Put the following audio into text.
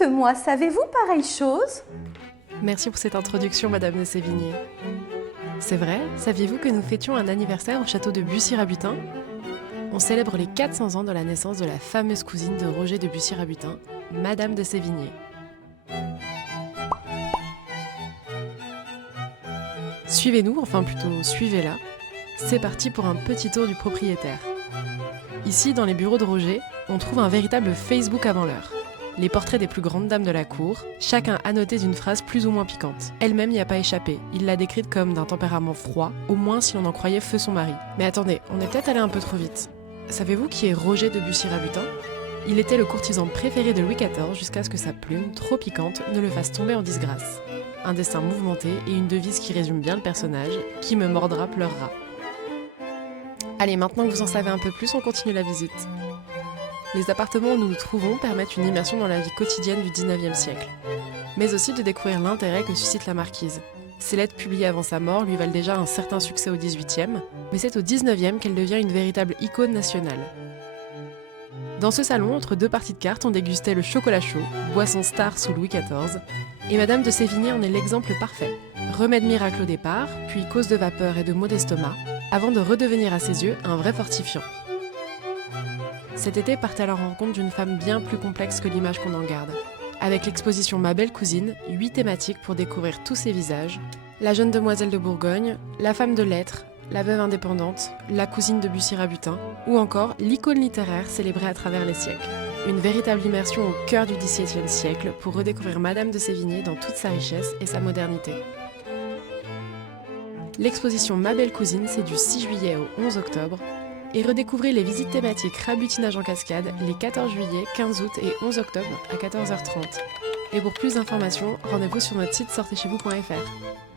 dites-moi, savez-vous pareille chose? Merci pour cette introduction, Madame de Sévigné. C'est vrai, saviez-vous que nous fêtions un anniversaire au château de Bussy-Rabutin? On célèbre les 400 ans de la naissance de la fameuse cousine de Roger de Bussy-Rabutin, Madame de Sévigné. Suivez-nous, enfin plutôt suivez-la. C'est parti pour un petit tour du propriétaire. Ici, dans les bureaux de Roger, on trouve un véritable Facebook avant l'heure. Les portraits des plus grandes dames de la cour, chacun annoté d'une phrase plus ou moins piquante. Elle-même n'y a pas échappé, il l'a décrite comme d'un tempérament froid, au moins si l'on en croyait feu son mari. Mais attendez, on est peut-être allé un peu trop vite. Savez-vous qui est Roger de Bussy-Rabutin? Il était le courtisan préféré de Louis XIV jusqu'à ce que sa plume, trop piquante, ne le fasse tomber en disgrâce. Un destin mouvementé et une devise qui résume bien le personnage, qui me mordra pleurera. Allez, maintenant que vous en savez un peu plus, on continue la visite. Les appartements où nous nous trouvons permettent une immersion dans la vie quotidienne du 19e siècle, mais aussi de découvrir l'intérêt que suscite la marquise. Ses lettres publiées avant sa mort lui valent déjà un certain succès au 18e, mais c'est au 19e qu'elle devient une véritable icône nationale. Dans ce salon, entre deux parties de cartes, on dégustait le chocolat chaud, boisson star sous Louis XIV, et Madame de Sévigné en est l'exemple parfait. Remède miracle au départ, puis cause de vapeur et de maux d'estomac, avant de redevenir à ses yeux un vrai fortifiant. Cet été partait à la rencontre d'une femme bien plus complexe que l'image qu'on en garde. Avec l'exposition Ma belle cousine, 8 thématiques pour découvrir tous ses visages. La jeune demoiselle de Bourgogne, la femme de lettres, la veuve indépendante, la cousine de Bussy-Rabutin, ou encore l'icône littéraire célébrée à travers les siècles. Une véritable immersion au cœur du XVIIe siècle pour redécouvrir Madame de Sévigné dans toute sa richesse et sa modernité. L'exposition Ma belle cousine, c'est du 6 juillet au 11 octobre, et redécouvrez les visites thématiques rabutinage en cascade les 14 juillet, 15 août et 11 octobre à 14h30. Et pour plus d'informations, rendez-vous sur notre site sortezchezvous.fr.